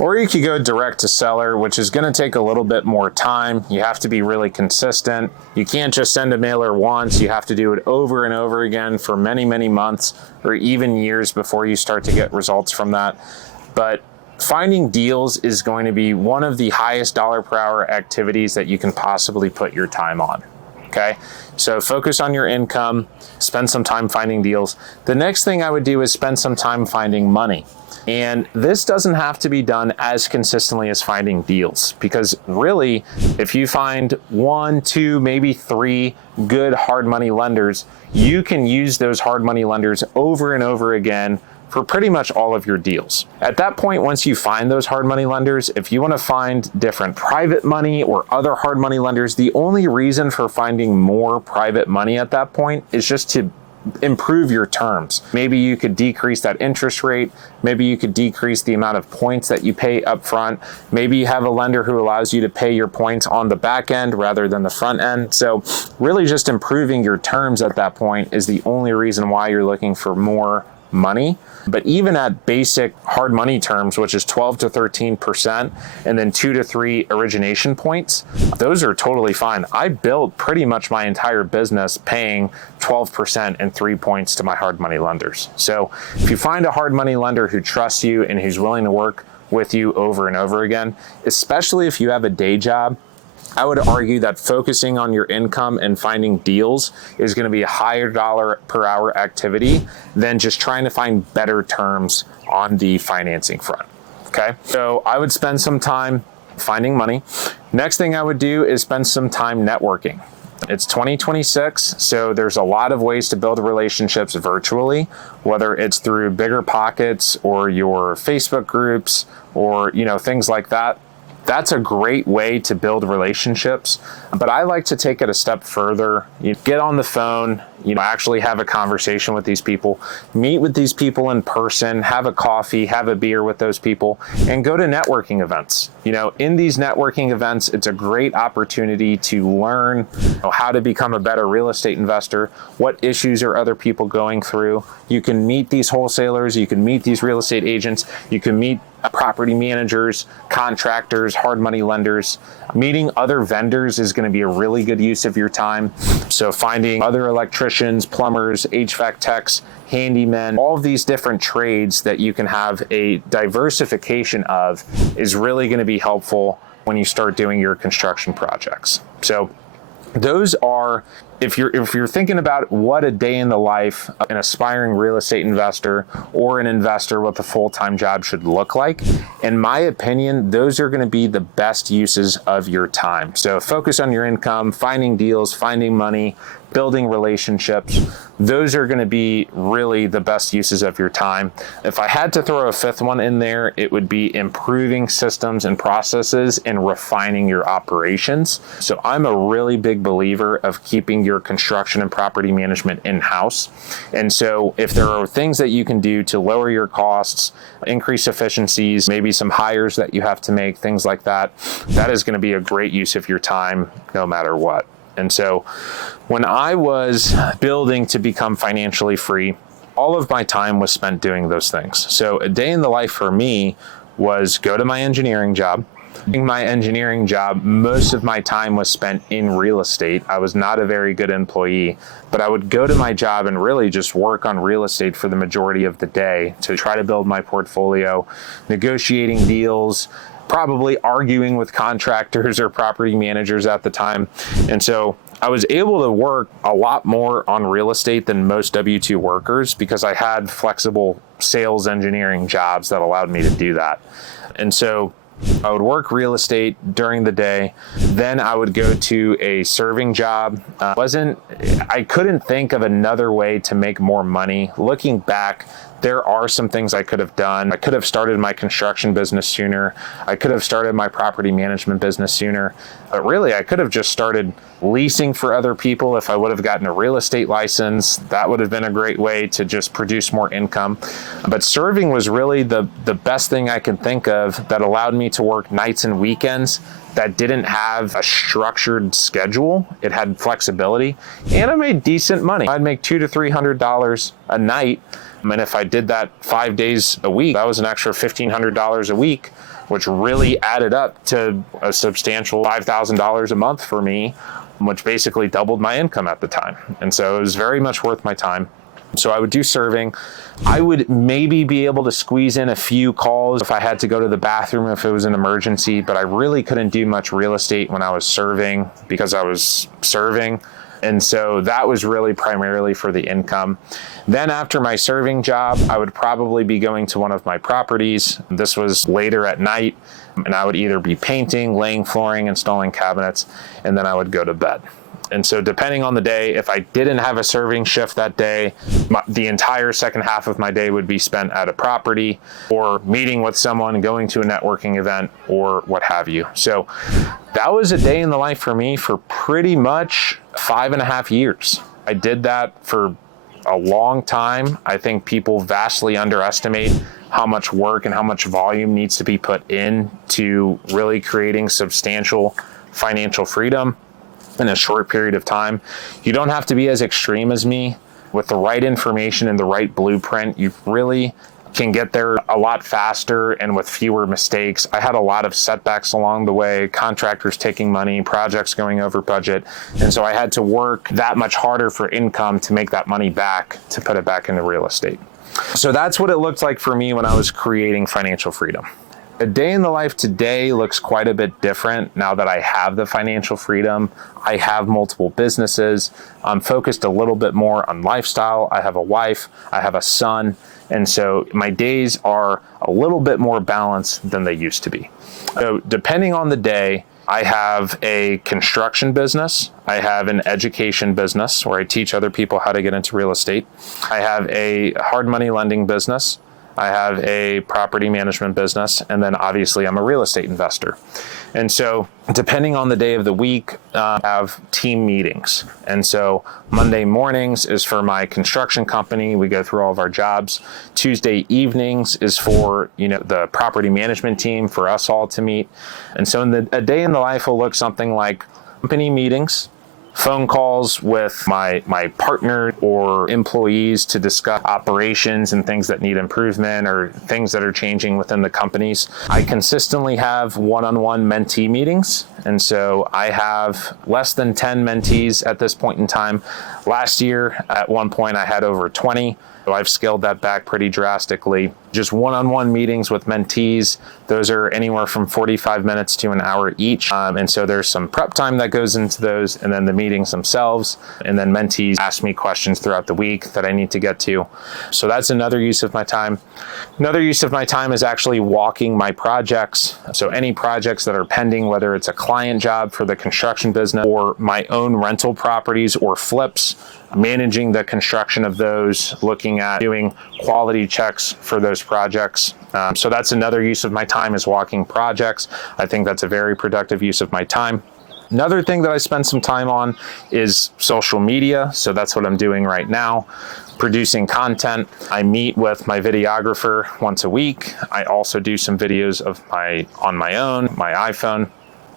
Or you could go direct to seller, which is going to take a little bit more time. You have to be really consistent. You can't just send a mailer once. You have to do it over and over again for many, many months or even years before you start to get results from that. But finding deals is going to be one of the highest dollar per hour activities that you can possibly put your time on. Okay, so focus on your income, spend some time finding deals. The next thing I would do is spend some time finding money. And this doesn't have to be done as consistently as finding deals, because really, if you find 1, 2, maybe 3 good hard money lenders, you can use those hard money lenders over and over again for pretty much all of your deals. At that point, once you find those hard money lenders, if you want to find different private money or other hard money lenders, the only reason for finding more private money at that point is just to improve your terms. Maybe you could decrease that interest rate. Maybe you could decrease the amount of points that you pay up front. Maybe you have a lender who allows you to pay your points on the back end rather than the front end. So really just improving your terms at that point is the only reason why you're looking for more money. But even at basic hard money terms, which is 12 to 13%, and then 2 to 3 origination points, those are totally fine. I built pretty much my entire business paying 12% and 3 points to my hard money lenders. So if you find a hard money lender who trusts you and who's willing to work with you over and over again, especially if you have a day job, I would argue that focusing on your income and finding deals is going to be a higher dollar per hour activity than just trying to find better terms on the financing front. Okay, so I would spend some time finding money. Next thing I would do is spend some time networking. It's 2026, so there's a lot of ways to build relationships virtually, whether it's through Bigger Pockets or your Facebook groups or, things like that. That's a great way to build relationships, but I like to take it a step further. You get on the phone, actually have a conversation with these people, meet with these people in person, have a coffee, have a beer with those people, and go to networking events. In these networking events, it's a great opportunity to learn how to become a better real estate investor, what issues are other people going through. You can meet these wholesalers, you can meet these real estate agents, you can meet property managers, contractors, hard money lenders. Meeting other vendors is going to be a really good use of your time. So finding other electricians, plumbers, HVAC techs, handymen, all of these different trades that you can have a diversification of is really going to be helpful when you start doing your construction projects. So those are, if you're thinking about what a day in the life of an aspiring real estate investor or an investor with a full-time job should look like, in my opinion, those are going to be the best uses of your time. So focus on your income, finding deals, finding money, building relationships. Those are going to be really the best uses of your time. If I had to throw a fifth one in there, it would be improving systems and processes and refining your operations. So I'm a really big believer of keeping your construction and property management in-house. And so if there are things that you can do to lower your costs, increase efficiencies, maybe some hires that you have to make, things like that, that is going to be a great use of your time no matter what. And so when I was building to become financially free, all of my time was spent doing those things. So a day in the life for me was go to my engineering job. In my engineering job, most of my time was spent in real estate. I was not a very good employee, but I would go to my job and really just work on real estate for the majority of the day to try to build my portfolio, negotiating deals, probably arguing with contractors or property managers at the time. And so I was able to work a lot more on real estate than most W-2 workers because I had flexible sales engineering jobs that allowed me to do that. And so I would work real estate during the day. Then I would go to a serving job. I couldn't think of another way to make more money. Looking back, there are some things I could have done. I could have started my construction business sooner. I could have started my property management business sooner. But really, I could have just started leasing for other people if I would have gotten a real estate license. That would have been a great way to just produce more income. But serving was really the best thing I can think of that allowed me to work nights and weekends that didn't have a structured schedule. It had flexibility, and I made decent money. I'd make $200 to $300 a night And if I did that 5 days a week, that was an extra $1,500 a week, which really added up to a substantial $5,000 a month for me, which basically doubled my income at the time. And so it was very much worth my time. So I would do serving. I would maybe be able to squeeze in a few calls if I had to go to the bathroom, if it was an emergency, but I really couldn't do much real estate when I was serving because I was serving. And so that was really primarily for the income. Then after my serving job, I would probably be going to one of my properties. This was later at night, and I would either be painting, laying flooring, installing cabinets, and then I would go to bed. And so depending on the day, if I didn't have a serving shift that day, the entire second half of my day would be spent at a property or meeting with someone, going to a networking event, or what have you. So that was a day in the life for me for pretty much 5.5 years. I did that for a long time. I think people vastly underestimate how much work and how much volume needs to be put into really creating substantial financial freedom in a short period of time. You don't have to be as extreme as me. With the right information and the right blueprint, you really can get there a lot faster and with fewer mistakes. I had a lot of setbacks along the way, contractors taking money, projects going over budget. And so I had to work that much harder for income to make that money back, to put it back into real estate. So that's what it looked like for me when I was creating financial freedom. A day in the life today looks quite a bit different now that I have the financial freedom. I have multiple businesses. I'm focused a little bit more on lifestyle. I have a wife, I have a son, and so my days are a little bit more balanced than they used to be. So depending on the day, I have a construction business. I have an education business where I teach other people how to get into real estate. I have a hard money lending business. I have a property management business, and then obviously I'm a real estate investor. And so depending on the day of the week, I have team meetings. And so Monday mornings is for my construction company. We go through all of our jobs. Tuesday evenings is for, the property management team, for us all to meet. And so a day in the life will look something like company meetings, phone calls with my partner or employees to discuss operations and things that need improvement or things that are changing within the companies. I consistently have one-on-one mentee meetings. And so I have less than 10 mentees at this point in time. Last year, at one point, I had over 20. So I've scaled that back pretty drastically. Just one-on-one meetings with mentees. Those are anywhere from 45 minutes to an hour each. And so there's some prep time that goes into those, and then the meetings themselves. And then mentees ask me questions throughout the week that I need to get to. So that's another use of my time. Another use of my time is actually walking my projects. So any projects that are pending, whether it's a client job for the construction business or my own rental properties or flips, managing the construction of those, looking at doing quality checks for those projects. So that's another use of my time, is walking projects. I think that's a very productive use of my time. Another thing that I spend some time on is social media. So that's what I'm doing right now, producing content. I meet with my videographer once a week. I also do some videos on my own, my iPhone.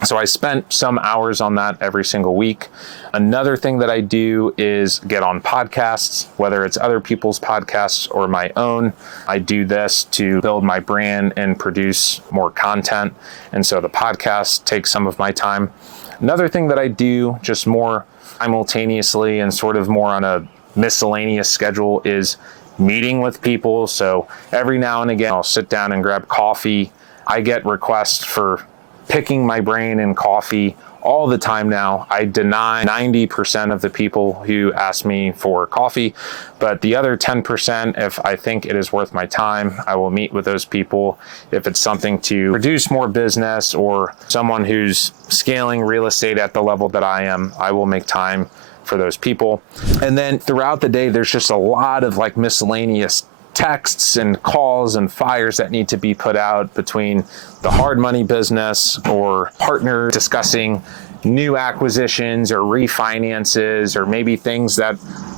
So I spent some hours on that every single week. Another thing that I do is get on podcasts, whether it's other people's podcasts or my own. I do this to build my brand and produce more content. And so the podcast takes some of my time. Another thing that I do just more simultaneously and sort of more on a miscellaneous schedule is meeting with people. So every now and again, I'll sit down and grab coffee. I get requests for picking my brain and coffee all the time now. I deny 90% of the people who ask me for coffee, but the other 10%, if I think it is worth my time, I will meet with those people. If it's something to produce more business or someone who's scaling real estate at the level that I am, I will make time for those people. And then throughout the day, there's just a lot of miscellaneous texts and calls and fires that need to be put out between the hard money business or partner discussing new acquisitions or refinances, or maybe things that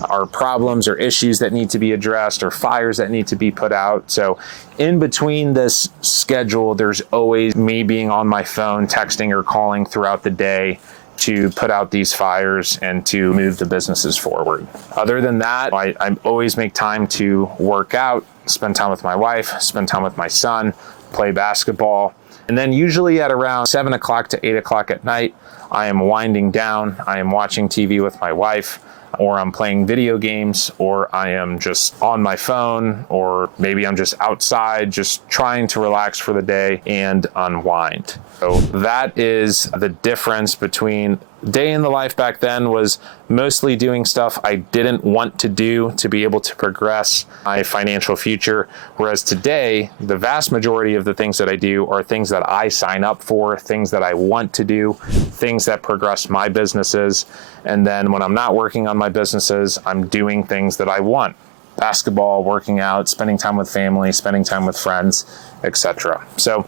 are problems or issues that need to be addressed, or fires that need to be put out. So in between this schedule, there's always me being on my phone, texting or calling throughout the day to put out these fires and to move the businesses forward. Other than that, I always make time to work out, spend time with my wife, spend time with my son, play basketball. And then usually at around 7 o'clock to 8 o'clock at night, I am winding down. I am watching TV with my wife, or I'm playing video games, or I am just on my phone, or maybe I'm just outside, just trying to relax for the day and unwind. So that is the difference between day in the life back then was mostly doing stuff I didn't want to do to be able to progress my financial future. Whereas today, the vast majority of the things that I do are things that I sign up for, things that I want to do, things that progress my businesses. And then when I'm not working on my businesses, I'm doing things that I want. Basketball, working out, spending time with family, spending time with friends, etc. So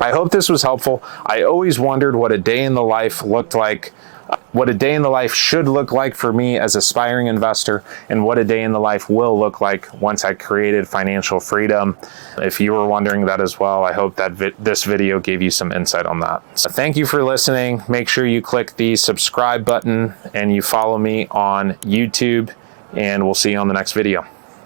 I hope this was helpful. I always wondered what a day in the life looked like, what a day in the life should look like for me as an aspiring investor, and what a day in the life will look like once I created financial freedom. If you were wondering that as well, I hope that this video gave you some insight on that. So thank you for listening. Make sure you click the subscribe button and you follow me on YouTube, and we'll see you on the next video.